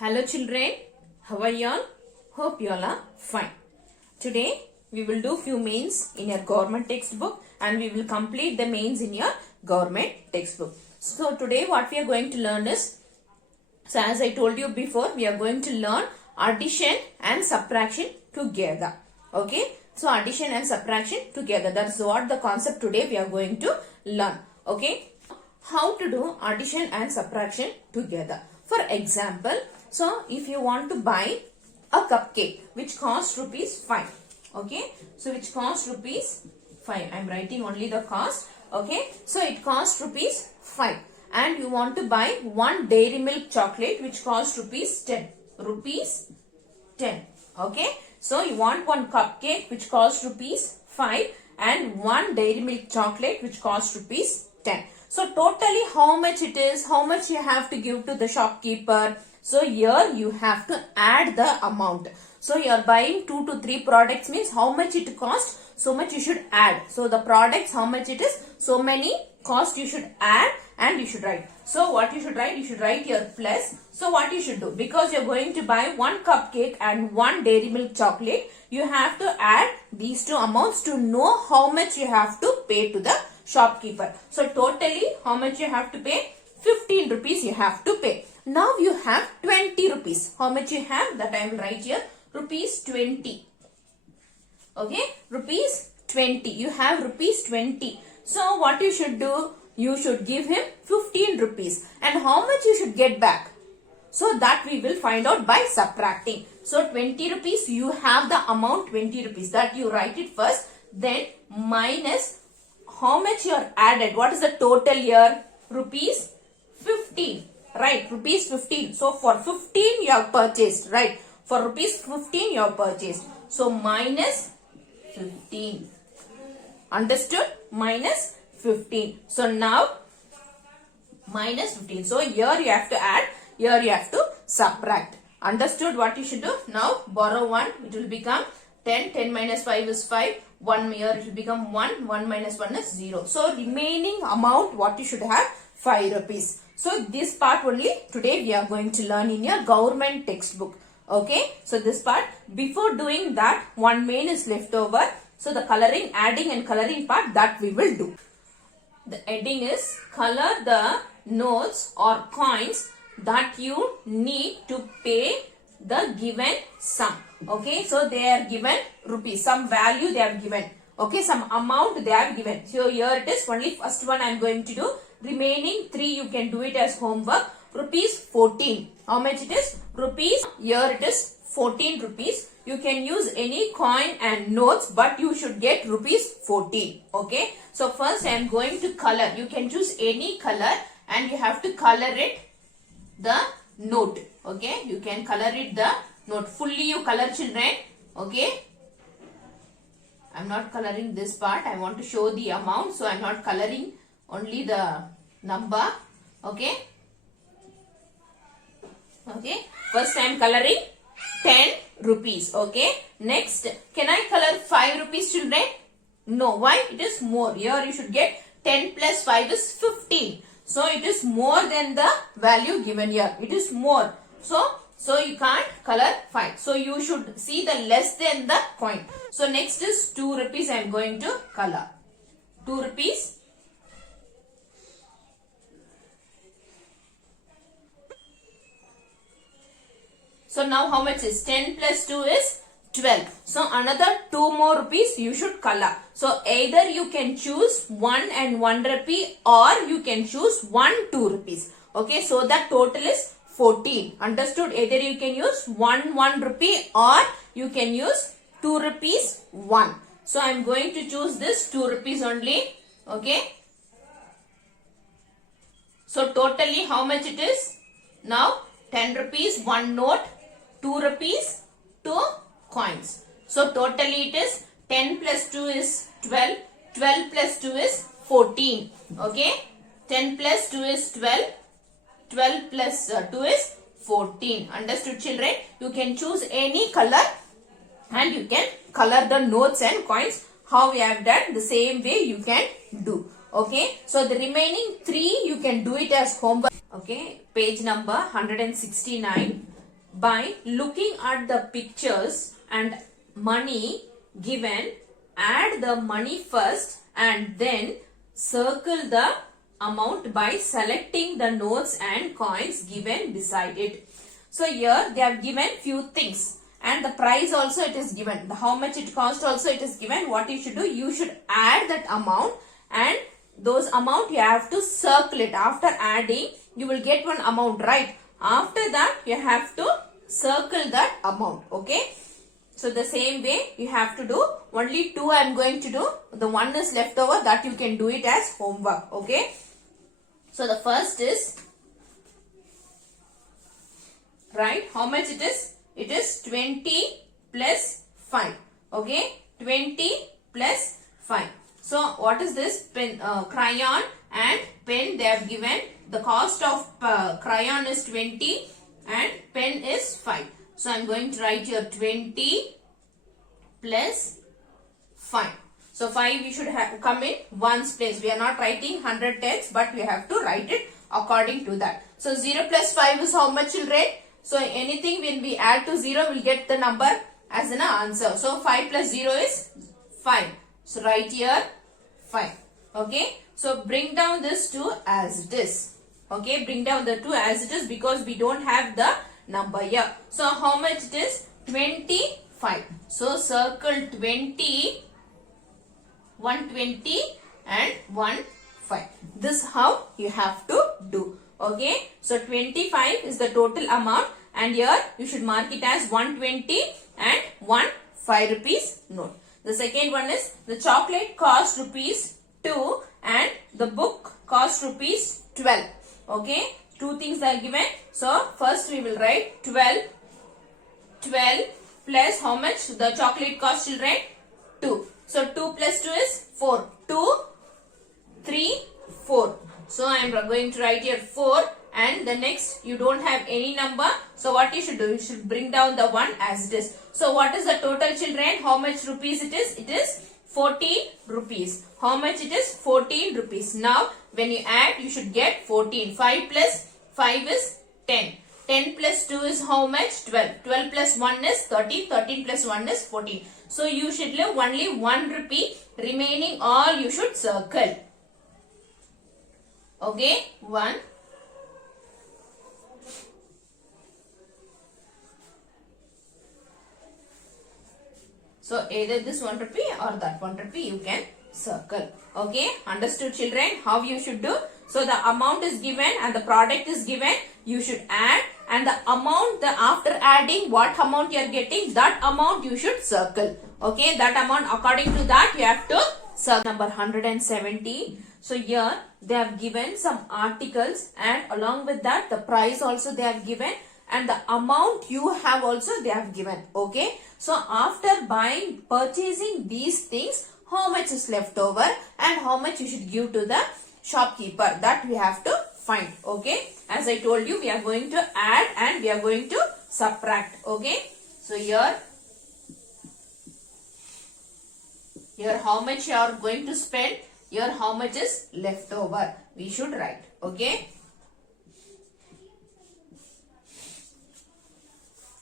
Hello children, how are you all? Hope you all are fine. Today we will do few mains in your government textbook and we will complete the mains in your government textbook. So today what we are going to learn is, so as I told you before, we are going to learn addition and subtraction together. Okay, so addition and subtraction together, that's what the concept today we are going to learn. Okay, how to do addition and subtraction together. For example, so if you want to buy a cupcake which costs rupees 5, okay, so which costs rupees 5, I am writing only the cost, okay, so it costs rupees 5 and you want to buy one dairy milk chocolate which costs rupees 10, okay, so you want one cupcake which costs rupees 5 and one dairy milk chocolate which costs rupees 10. So totally how much it is, how much you have to give to the shopkeeper. So here you have to add the amount. So you are buying 2 to 3 products means how much it costs, so much you should add. So the products how much it is, so many cost you should add and you should write. So what you should write, you should write here plus. So what you should do, because you are going to buy one cupcake and one dairy milk chocolate, you have to add these two amounts to know how much you have to pay to the shopkeeper. So totally how much you have to pay? 15 rupees you have to pay. Now you have 20 rupees. How much you have? That I will write here. Rupees 20. Okay. Rupees 20. You have rupees 20. So what you should do? You should give him 15 rupees. And how much you should get back? So that we will find out by subtracting. So 20 rupees, you have the amount 20 rupees. That you write it first. Then minus how much you are added. What is the total here? Rupees 15. Right, rupees 15. So for 15 you have purchased. Right, for rupees 15 you have purchased. So minus 15. Understood? Minus 15. So now minus 15. So here you have to add, here you have to subtract. Understood what you should do? Now borrow 1, it will become 10. 10 minus 5 is 5. 1 here it will become 1. 1 minus 1 is 0. So remaining amount what you should have? 5 rupees. So this part only today we are going to learn in your government textbook. Okay. So this part, before doing that, one main is left over. So the coloring, adding and coloring part, that we will do. The heading is color the notes or coins that you need to pay the given sum. Okay. So they are given rupees. Some value they have given. Okay. Some amount they have given. So here it is. Only first one I am going to do. Remaining 3 you can do it as homework. Rupees 14. How much it is? Rupees. Here it is 14 rupees. You can use any coin and notes, but you should get rupees 14. Okay. So first I am going to color. You can choose any color and you have to color it the note. Okay. You can color it the note. Fully you color, children. Okay. I am not coloring this part. I want to show the amount. So I am not coloring only the number. Okay. Okay. First I am coloring 10 rupees. Okay. Next, can I color 5 rupees, children? No. Why? It is more. Here you should get 10 plus 5 is 15. So it is more than the value given here. It is more. So you can't color 5. So you should see the less than the coin. So next is 2 rupees I am going to color. 2 rupees. So now how much is 10 plus 2 is 12. So another 2 more rupees you should color. So either you can choose 1 and 1 rupee or you can choose 1 2 rupees. Okay, so that total is 14. Understood? Either you can use 1 rupee or you can use 2 rupees 1. So I am going to choose this 2 rupees only. Okay. So totally how much it is? Now 10 rupees 1 note, 2 rupees 2 coins. So totally it is 10 plus 2 is 12. 12 plus 2 is 14. Okay. 10 plus 2 is 12. 12 plus 2 is 14. Understood, children? You can choose any color and you can color the notes and coins. How we have done, the same way you can do. Okay. So the remaining 3 you can do it as homework. Okay. Page number 169. by looking at the pictures and money given, add the money first and then circle the amount by selecting the notes and coins given beside it. So here they have given few things and the price also it is given. The how much it cost also it is given. What you should do, you should add that amount and those amount you have to circle it. After adding you will get one amount, right? After that you have to circle that amount. Okay. So the same way you have to do. Only 2 I am going to do. The 1 is left over, that you can do it as homework. Okay. So the first is, right, how much it is? It is 20 plus 5. Okay. 20 plus 5. So what is this? Pen, crayon and pen they have given. The cost of crayon is 20 and pen is 5. So I am going to write here 20 plus 5. So 5 we should have come in ones place. We are not writing 100 tens, but we have to write it according to that. So 0 plus 5 is how much, children? So anything when we add to 0 will get the number as an answer. So 5 plus 0 is 5. So write here 5. Okay. So bring down this 2 as it is. Okay. Bring down the 2 as it is because we don't have the number here. So how much it is? 25. So circle 20, 120 and 15. This how you have to do. Okay. So 25 is the total amount and here you should mark it as 120 and 5 rupees note. The second one is the chocolate cost rupees 2 and the book cost rupees 12. Okay. Two things are given. So first we will write 12 plus how much the chocolate cost, children? 2. So 2 plus 2 is 4. 2, 3, 4. So I am going to write here 4 and the next you don't have any number. So what you should do? You should bring down the 1 as it is. So what is the total, children? How much rupees it is? It is 14 rupees. How much it is? 14 rupees. Now when you add you should get 14. 5 plus 5 is 10. 10 plus 2 is how much? 12. 12 plus 1 is 13. 13 plus 1 is 14. So you should leave only 1 rupee. Remaining all you should circle. Okay. 1. So either this 1 rupee or that 1 rupee you can circle. Okay. Understood, children? How you should do? So the amount is given and the product is given. You should add and the amount, after adding what amount you are getting, that amount you should circle. Okay. That amount, according to that you have to circle. Number 170. So here they have given some articles and along with that the price also they have given and the amount you have also they have given. Okay. So after purchasing these things, how much is left over and how much you should give to the shopkeeper, that we have to find. Okay. As I told you, we are going to add and we are going to subtract. Okay. So here how much you are going to spend, here how much is left over, we should write. Okay.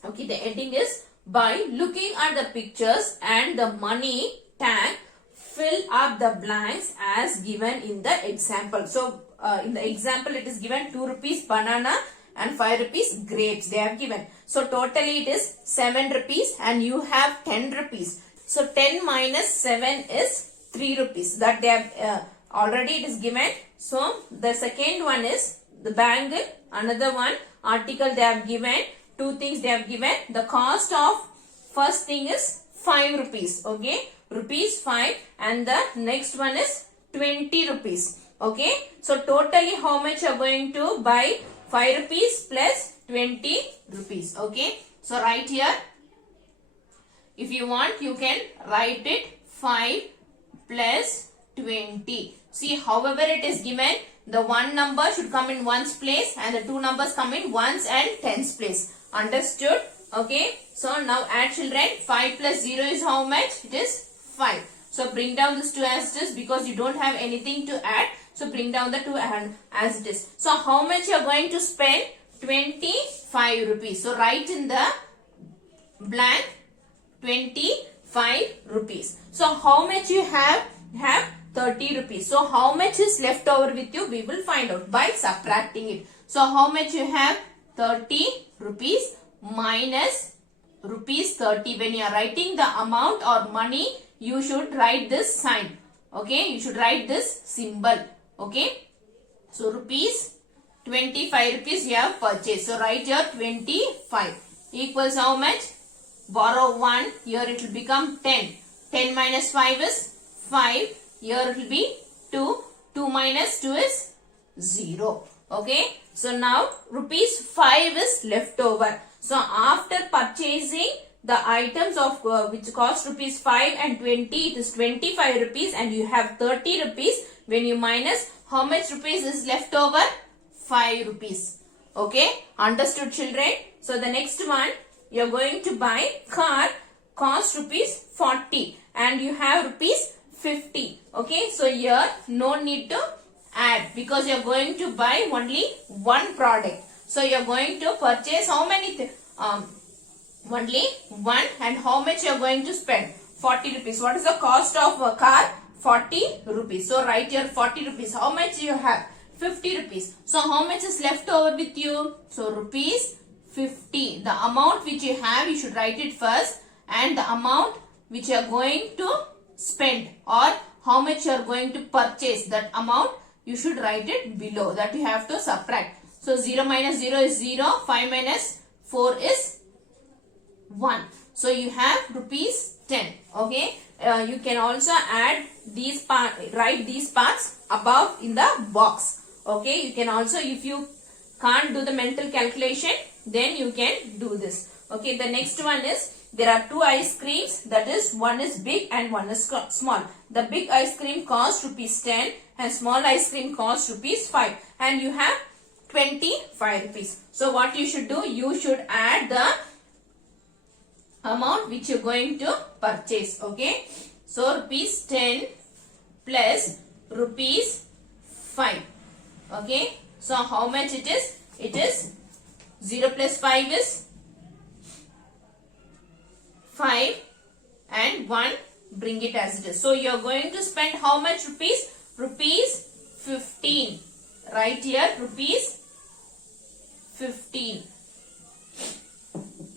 Okay. The heading is by looking at the pictures and the money tag, fill up the blanks as given in the example. So in the example it is given 2 rupees banana and 5 rupees grapes they have given. So totally it is 7 rupees and you have 10 rupees. So 10 minus 7 is 3 rupees that they have already it is given. So the second one is the bangle, another one article they have given. Two things they have given. The cost of first thing is 5 rupees. Okay. Rupees 5 and the next one is 20 rupees. Okay. So totally how much you are going to buy? 5 rupees plus 20 rupees. Okay. So write here. If you want you can write it 5 plus 20. See, however it is given, the one number should come in ones place and the two numbers come in ones and tens place. Understood? Okay. So now add, children. 5 plus 0 is how much? It is 5. So bring down this 2 as it is because you don't have anything to add. So bring down the 2 as it is. So how much you are going to spend? 25 rupees. So write in the blank 25 rupees. So how much you have? You have 30 rupees. So how much is left over with you? We will find out by subtracting it. So how much you have? 30 rupees minus rupees 30. When you are writing the amount or money, you should write this sign. Okay, you should write this symbol. Okay, so rupees 25 rupees you have purchased. So write your 25 equals how much? Borrow 1. Here it will become 10. 10 minus 5 is 5. Here it will be 2. 2 minus 2 is 0. Okay. So now rupees 5 is left over. So after purchasing the items of which cost rupees 5 and 20, it is 25 rupees and you have 30 rupees. When you minus, how much rupees is left over? 5 rupees. Okay. Understood, children? So the next one, you are going to buy car cost rupees 40 and you have rupees 50. Okay. So here no need to add because you are going to buy only one product. So you are going to purchase how many? Only one, and how much you are going to spend? 40 rupees. What is the cost of a car? 40 rupees. So write here 40 rupees. How much you have? 50 rupees. So how much is left over with you? So rupees 50. The amount which you have, you should write it first, and the amount which you are going to spend or how much you are going to purchase, that amount you should write it below. That you have to subtract. So 0 minus 0 is 0. 5 minus 4 is 1. So you have rupees 10. Okay. You can also add these write these parts above in the box. Okay. You can also, if you can't do the mental calculation, then you can do this. Okay. The next one is, there are two ice creams. That is, one is big and one is small. The big ice cream costs rupees 10 and small ice cream costs rupees 5. And you have 25 rupees. So what you should do? You should add the amount which you are going to purchase. Okay. So rupees 10 plus rupees 5. Okay. So how much it is? It is 0 plus 5 is 5 and 1, bring it as it is. So you are going to spend how much rupees? Rupees 15. Right here rupees 15.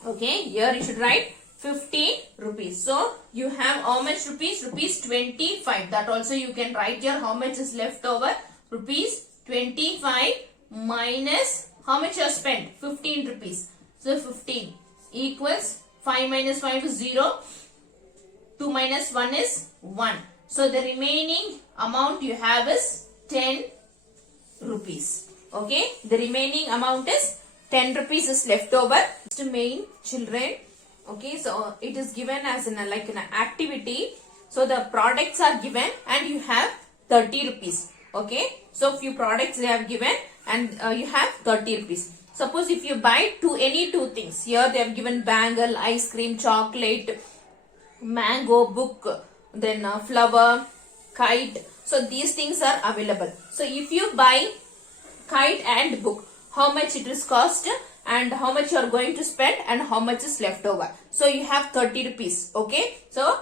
Okay. Here you should write 15 rupees. So you have how much rupees? Rupees 25. That also you can write here how much is left over. Rupees 25 minus how much you have spent? 15 rupees. So 15 equals 5 minus 5 is 0. 2 minus 1 is 1. So the remaining amount you have is 10 rupees. Okay. The remaining amount is 10 rupees is left over. To main children. Okay. So it is given as an activity. So the products are given and you have 30 rupees. Okay. So few products they have given and you have 30 rupees. Suppose if you buy any two things. Here they have given bangle, ice cream, chocolate, mango, book, then flower, kite. So these things are available. So if you buy kite and book, how much it is cost and how much you are going to spend and how much is left over. So you have 30 rupees. Okay. So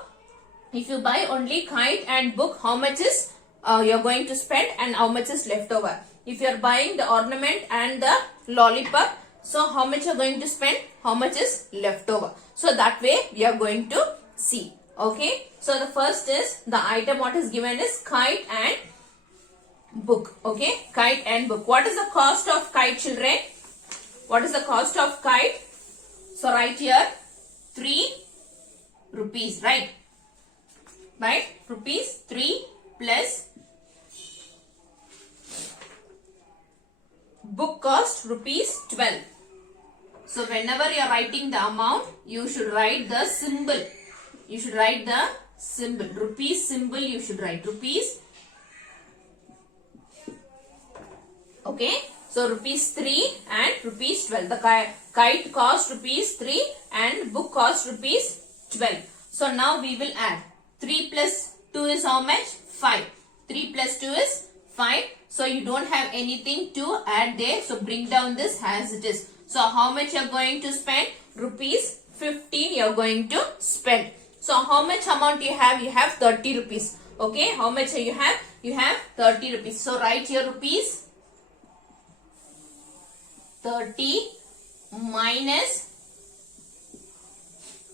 if you buy only kite and book, how much is you are going to spend and how much is left over. If you are buying the ornament and the lollipop, so how much you are going to spend, how much is left over. So that way we are going to see. Okay. So the first is the item what is given is kite and book. Okay. Kite and book. What is the cost of kite, children? What is the cost of kite? So write here 3 rupees. Right. Right. Rupees 3 plus book cost rupees 12. So whenever you are writing the amount, you should write the symbol. You should write the symbol. Rupees symbol you should write. Rupees. Okay. So rupees 3 and rupees 12. The kite cost rupees 3 and book cost rupees 12. So now we will add. 3 plus 2 is how much? 5. 3 plus 2 is 5 So you don't have anything to add there. So bring down this as it is. So how much you are going to spend? Rupees 15 you are going to spend. So how much amount you have? You have 30 rupees. Okay, how much you have? You have 30 rupees. So write here rupees 30 minus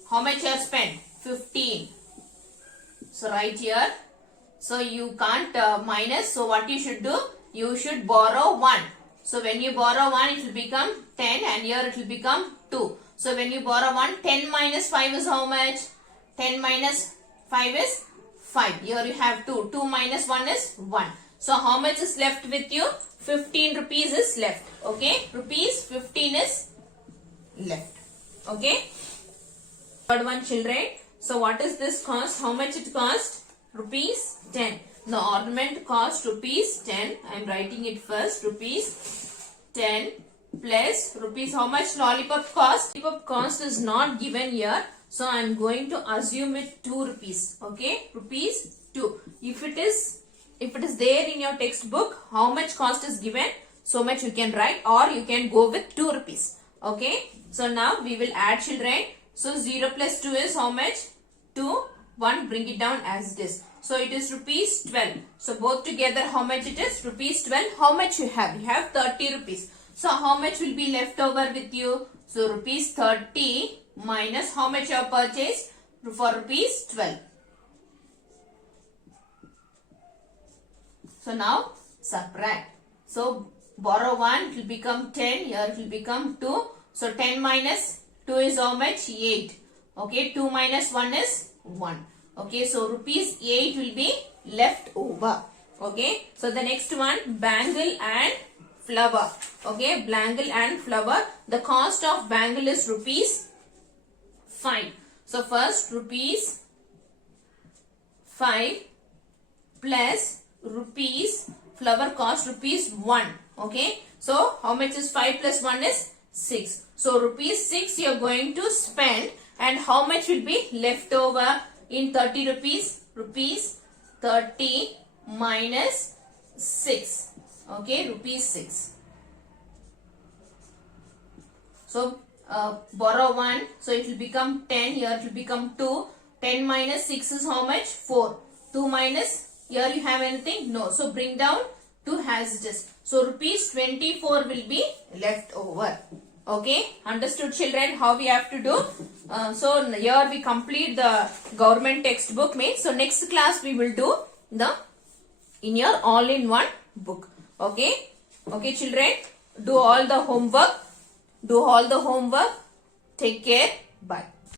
how much you have spent? 15. So write here. So you can't minus. So what you should do? You should borrow 1. So when you borrow 1, it will become 10 and here it will become 2. So when you borrow 1, 10 minus 5 is how much? 10 minus 5 is 5. Here you have 2. 2 minus 1 is 1. So how much is left with you? 15 rupees is left. Okay. Rupees 15 is left. Okay. Third one, children. So what is this cost? How much it cost? Rupees 10. The ornament cost rupees 10. I am writing it first. Rupees 10 plus rupees. How much lollipop cost? Lollipop cost is not given here. So I am going to assume it 2 rupees. Okay. Rupees 2. If it is there in your textbook, how much cost is given? So much you can write, or you can go with 2 rupees. Okay. So now we will add, children. So 0 plus 2 is how much? 2. 1, bring it down as it is. So it is rupees 12. So both together how much it is? Rupees 12. How much you have? You have 30 rupees. So how much will be left over with you? So rupees 30 minus how much you have purchased? For rupees 12. So now subtract. So borrow 1, it will become 10. Here it will become 2. So 10 minus 2 is how much? 8. Okay, 2 minus 1 is 1. Okay, so rupees 8 will be left over. Okay, so the next one, bangle and flower. Okay, bangle and flower. The cost of bangle is rupees 5. So first rupees 5 plus rupees, flower cost rupees 1. Okay, so how much is 5 plus 1 is 6. So rupees 6 you are going to spend, and how much will be left over in 30 rupees? Rupees 30 minus 6. Okay, rupees 6. So borrow 1. So it will become 10. Here it will become 2. 10 minus 6 is how much? 4. 2 minus, here you have anything? No. So bring down 2 as it is. So rupees 24 will be left over. Okay, understood, children, how we have to do? So here we complete the government textbook means. So next class we will do the in your all-in-one book. Okay, okay, children, do all the homework. Do all the homework. Take care. Bye.